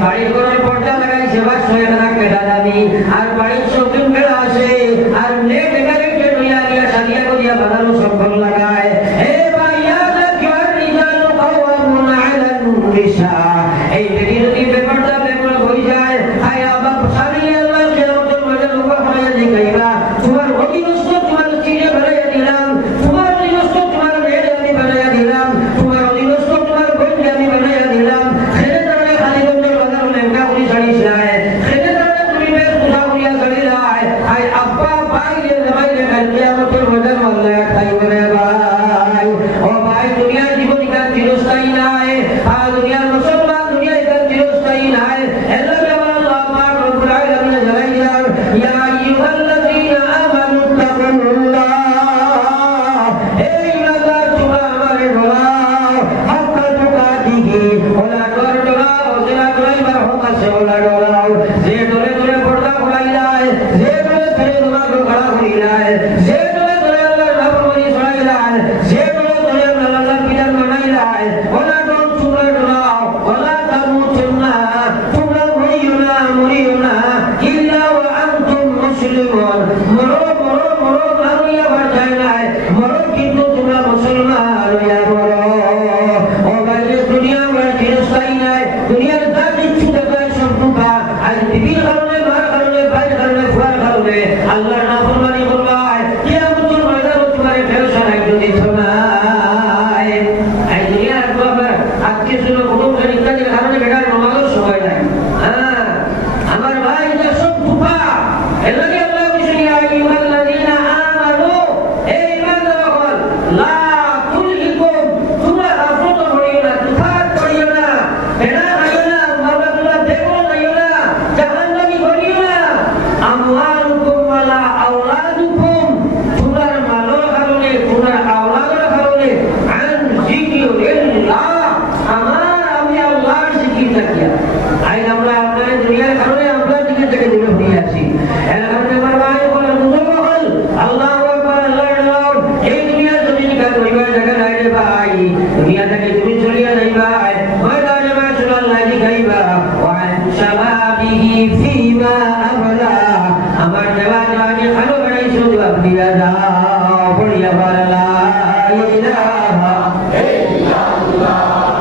বাড়ির ঘরে পর্দা লাগাই সেবা সয়ে না কেটা দাবি আর বাড়ির শৌখিন বেড়া আসে আর নেট একাডেমিকে লইয়া গিয়া সাদিয়া করিয়া বানানো সম্ভব লাগায় হে ভাইয়া লাকিয়ার রিজালু কাওয়ামুন আলান নিসা এই যদি যদি ব্যাপারটা ব্যাপার হয়ে যায় আয় আবা সারিয়া আল্লাহ কিয়ামতের মাঠে লোক হয়ে জিগাইবা তোমার অধীনস্থ তোমার চিনে বানাইয়া দিলাম তোমার অধীনস্থ তোমার মেয়ে আমি বানাইয়া দিলাম তোমার অধীনস্থ তোমার বোন আমি বানাইয়া দিলাম খেলে তাহলে খালি বন্ধের বাজার লেঙ্গা করি ছাড়িস নাই খেলে তাহলে তুমি বেশ পূজা করিয়া ছাড়ি নাই আয় আব্বা বাইরে বাইরে কিয়ামতের মাঠে মাল্লা খাই করে ভাই ও ভাই দুনিয়ার জীবন ইকান চিরস্থায়ী নাই আর দুনিয়ার মুসলমান দুনিয়া ইকান চিরস্থায়ী নাই আল্লাহ আল্লাহ পাক রব্বুল আলামিন জানাই দিলেন ইয়া আইয়ুহাল্লাযীনা আমানু তাকুল্লাহ হে ইমানদার তোমরা আমারে ডরাও হাক্কা তুকাতিহি ওলা ডরাও যেটা ডরাইবার হক আছে ওলা ডরাও যে ডরে ডরে পর্দা খোলাই যায় যে ডরে ডরে নামাজ পড়া করি যায় যে ডরে ডরে আল্লাহর নাফরমানি ছড়াই যায় যে ডরে ডরে আল্লাহর বিধান মানাই যায় ওলা ডর তোমরা ডরাও ওলা তামুতুন্না তোমরা মরিও না ইল্লা ওয়া আনতুম মুসলিমুন মরো না হইয়া বাঁচায় নাই মরো কিন্তু তোমরা মুসলমান হইয়া মরো ও বাইরে দুনিয়া আমরা চিরস্থায়ী নাই দুনিয়ার যা কিছু দেখায় সব টুকা আজ বিবির কারণে মার কারণে ভাইয়ের কারণে ফুয়ার কারণে আল্লাহর নাফরমানি করবাই কিয়ামতের ময়দানে তোমার ফেরশন একজন দিত না এই দুনিয়ার ব্যাপার আজকে শুনো কুটুম ইত্যাদির কারণে বেটার নামাজের সময় নাই হ্যাঁ আমার ভাই এটা সব টুকা এলাকে আল্লাহ বলেছেন ইয়া আইয়ুহাল্লাযীনা আমানু এই ইমানদারগণ লা তুলহিকুম তোমরা গাফলত করিও না তুফাত করিও না বেড়া খাইও না মাওলানা দেখো নাইও না জাহান্নামী করিও না আমওয়ালুকুম ওয়ালা আওলাদুকুম তোমরা মালের কারণে তোমরা আওলাদের কারণে আন যিকরিল্লাহ আমি আল্লাহর জিকির থাকিয়া আইন আমরা আপনাদের দুনিয়ার কারণে আমরা দিকে থেকে দূরে হয়ে আছি এর কারণে আমার ভাই বলে বুঝো হল আল্লাহু আকবার আল্লাহ এই দুনিয়ার জমিন কা কইবার জায়গা নাই রে ভাই দুনিয়া থেকে তুমি চলিয়া যাইবা ময়দানে মা চলাল্লাহ জিগাইবা ওয়া শাবাবিহি ফিমা আবলা আমার দেওয়া জানি ভালো বানাইছো আপনি যাও বলিয়া বারলা ইলাহা ইল্লাল্লাহ আমার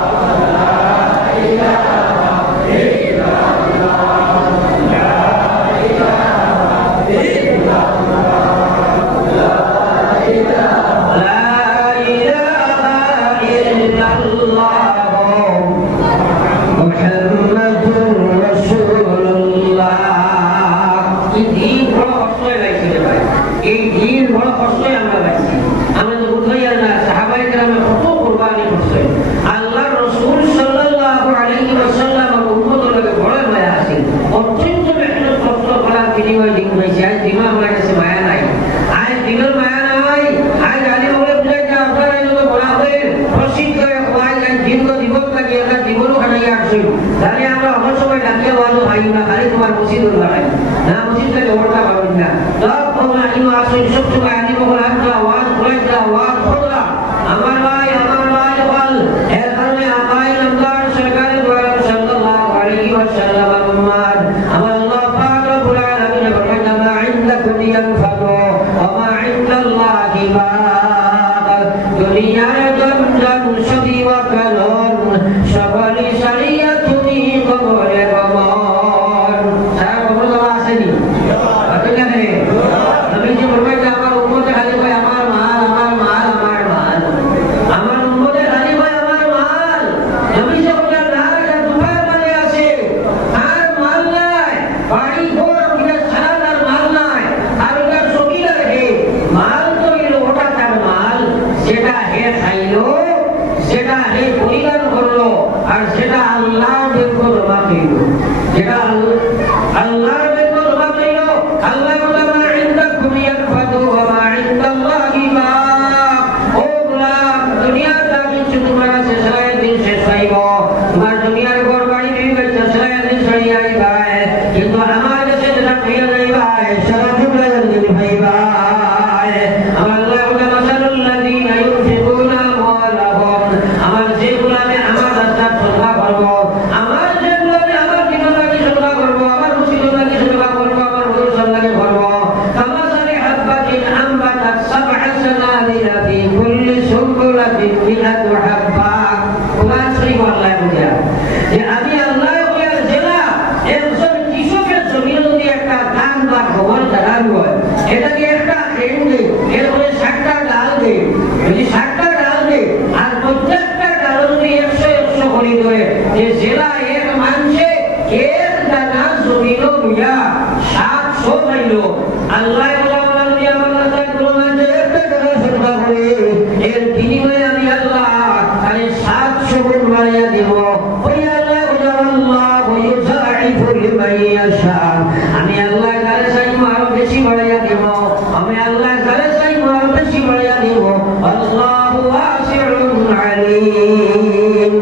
দিল আল্লাহ এর বিনিময়ে আমি আল্লাহ 700 গুণ বাড়িয়ে দিব। আমি আল্লাহ যারা চাইবো আরো বেশি বাড়িয়ে দিব, আমি আল্লাহ যারা চাইবো আরো বেশি বাড়িয়ে দিব। আল্লাহু ওয়াসিউন আলীম।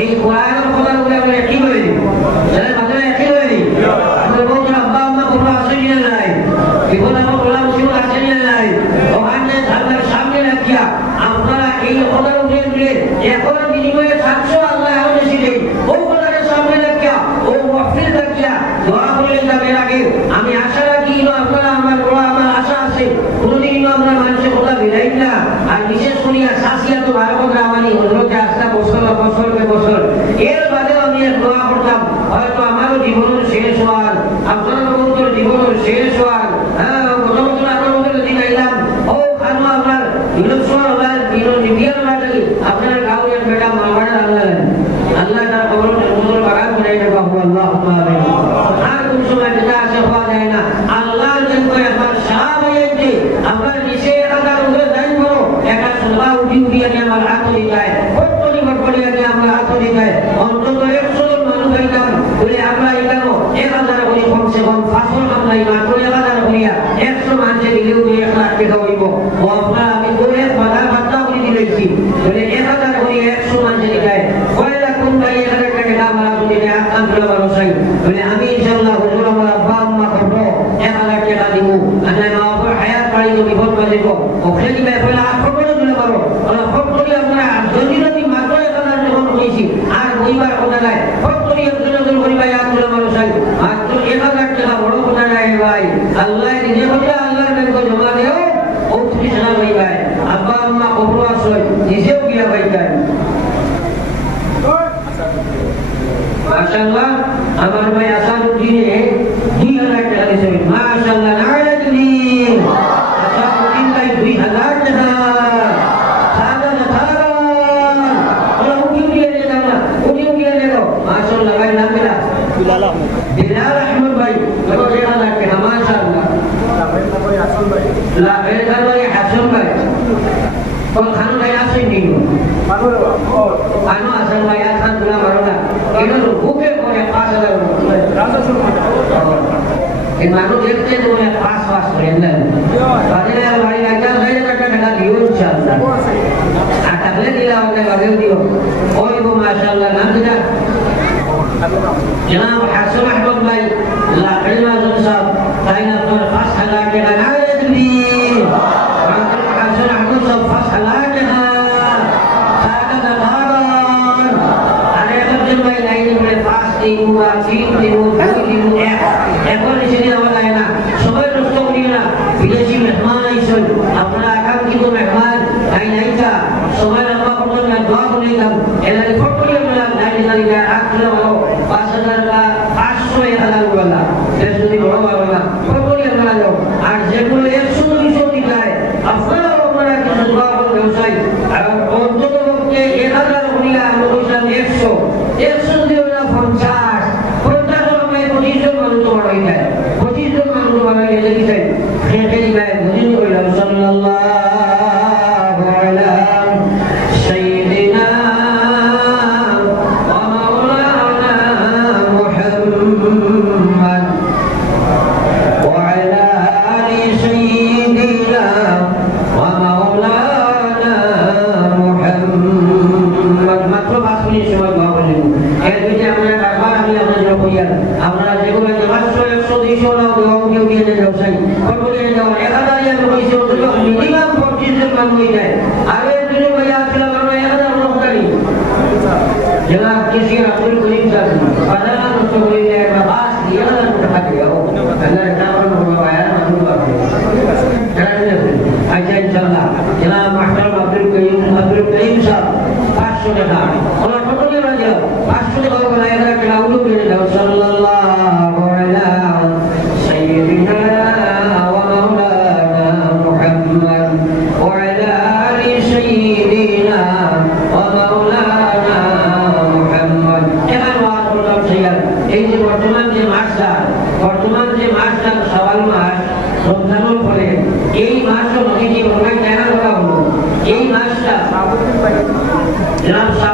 এই কোরআনের কথাগুলো আমরা কি বলি? যারা মাথায় কি বলি? আমরা বলছি আব্বা আম্মা কোনো আসেনি নাই, জীবন আমার বলা উচিত আসেনি নাই। ওখানে আপনার সামনে রাখিয়া আপনারা এই কথার উঠে দিলে এখন বিনিময়ে 700 আল্লাহ আরো বেশি দেয়। ও কথাকে সামনে রাখিয়া ও মহফিল রাখিয়া দোয়া করে যাবে আগে। আমি আশা রাখি আপনারা আমার বড় আমার আশা আছে কোনদিন আমরা মানুষের কথা বেরাই না। আর বিশেষ করে শাসিয়া তো ভালো কথা আমারই হজরতে আসলা বছর বছর এর বাদে আমি দোয়া করতাম হয়তো আমারও জীবনের শেষ হওয়ার, আপনার বন্ধুর জীবনের শেষ হওয়ার। হ্যাঁ গত বছর আপনার বন্ধুর দিন আইলাম ও খানো আপনার ইলেকশন হবার বিয়ার বাড়ি আপনার গাঁয়ের বেটা মামারা আল্লাহ তার খবর সুন্দর বাগান বানাই দেবো আল্লাহ। আর কোন সময় যেটা আসে পাওয়া যায় না আল্লাহ জন্য আমার সারা হয়েছে আমার নিচে এলাকার উপরে যাই করো একটা সোলা উঠি আনি আমার হাত হয়ে যায় প্রত্যেক বটবড়ি আনি আমার হাত হয়ে যায় অন্তত 100 জন মানুষ হইতাম বলে আমরা এখানে 1000 করে কমসে কম 500 আমরা ইমান করে 1000 করিয়া 100 মানুষে দিলেও 1 লাখ টাকা হইব। ও আপনার আমি করে বাধা বার্তা করে দিয়েছি বলে 1000 করে 100 মানুষে দিলায় কয়লা কোন ভাই 1000 টাকা আমরা যদি আকাম করে মানুষ চাই বলে আমি ইনশাআল্লাহ হুজুর আমার আব্বা আম্মা করবো 1000 টাকা দিব। আল্লাহ মা বাবার হায়াত বাড়ি তো বিপদ বাঁধিব ওখানে দিবে বলে আর খবরও দিলে পারো ওরা ফোন করি আমরা যদি মাত্র 1000 যখন হয়েছি আর বইবার কথা নাই ফোন করি একজন করি ভাই আর তুলে মানুষ চাই মাত্র 1000 টাকা বড় কথা নাই ভাই। আল্লাহ নিজে বলে আল্লাহর ব্যাংকে জমা দেও ও তুমি শোনা ভাই ভাই আব্বা আম্মা কবর আসয় নিজেও গিয়া ভাই তাই মাশাআল্লাহ আমার ভাই আসাদুদ্দিনে 2000 টাকা দিয়েছে মাশাআল্লাহ নারায়ণী আসাদুদ্দিন ভাই 2000 টাকা সাদা নাথারা ওরা উঠি দিয়ে দেন না উঠি দিয়ে দেন মাশাআল্লাহ ভাই নাম বিলাল আহমদ ভাই কত 1000 টাকা মাশাআল্লাহ লা বেরকার ভাই হাসান ভাই কোন খান ভাই আসেনি মানুরে বাবা আনো আসল ভাই আসান দুলা মারোনা এটা বুকে করে 5000 রাজা শুরু এই মানুষ দেখতে তো মানে 5 করে না বাজারে বাড়ি রাখা যায় টাকা দিও ইনশাআল্লাহ আর তাহলে দিলা ওকে বাজারে দিও ওই গো মাশাআল্লাহ নাম দিলা জনাব হাসান আহমদ ভাই লা বেরমা সাহেব তাইনা তোর 5000 টাকা না দিবি হাসান আহমদ সাহেব 5000 টাকা সাদা দাদার আরে একজন ভাই লাইনে বলে 5 দিন বা 3 দিন 2 দিন এখন এসে যাওয়া যায় না সবাই নষ্ট করি না বিদেশি মেহমান আইসন আপনারা আকাঙ্ক্ষিত মেহমান তাই নাইটা সবাই আমরা প্রথমে দোয়া করিলাম এলাকা ফট করে বললাম দাঁড়িয়ে আটলে বলো 5000 বা 500 1000 বলা যদি বড় বলা ফট করে আমরা যাও আর যেগুলো 100 200 দিলায় আপনারা কিছু দোয়া করে ব্যবসায়ী আর অন্তত পক্ষে 1000 করিয়া আমরা 100 দিও না 50 25 জন মানুষ তোমার হয়ে যায় 25 জন মানুষ তোমার হয়ে গেলে কি চাই খেয়ে দিবাই বুঝিনি কইলাম সাল্লাল্লাহু আলা সাইয়্যিদিনা ওয়া মাওলানা মুহাম্মদ ওয়া আলা আলি সাইয়্যিদিনা ওয়া মাওলানা মুহাম্মদ মাত্র 5 মিনিট সময় দোয়া করলেন এর ভিতরে আমরা বারবার আমি আপনাদের কইয়া আমরা যেগুলো 500 100 200 না কেউ দিয়ে দেয় চাই কতগুলো যাও 1000 এর কইছো তো মিনিমাম 25 জন মানুষ হয়ে যায় আরে দুজন ভাইয়া ছিল আমরা 1000 লোক করি যারা কিছু আব্দুল করিম স্যার বাজার নষ্ট করে দেয় বা বাস দিয়ে না টাকা দিয়ে ও আল্লাহ তাআলা বলবো ভাইয়া মানুষ আছে আচ্ছা ইনশাআল্লাহ যারা মাহতারাম আব্দুল করিম স্যার 500 টাকা ওরা কতগুলো যাও 500 টাকা করে 1000 টাকা উঠে দিয়ে দাও সাল্লাল্লাহু আলা সাইয়্যিদিনা ওয়া মাওলানা মুহাম্মদ ওয়া আলা আলি সাইয়্যিদিনা ওয়া মাওলানা মুহাম্মদ এখানে ওয়াজ করলাম এই যে বর্তমান যে মাসটা সওয়াল মাস এই মাসটা জনাব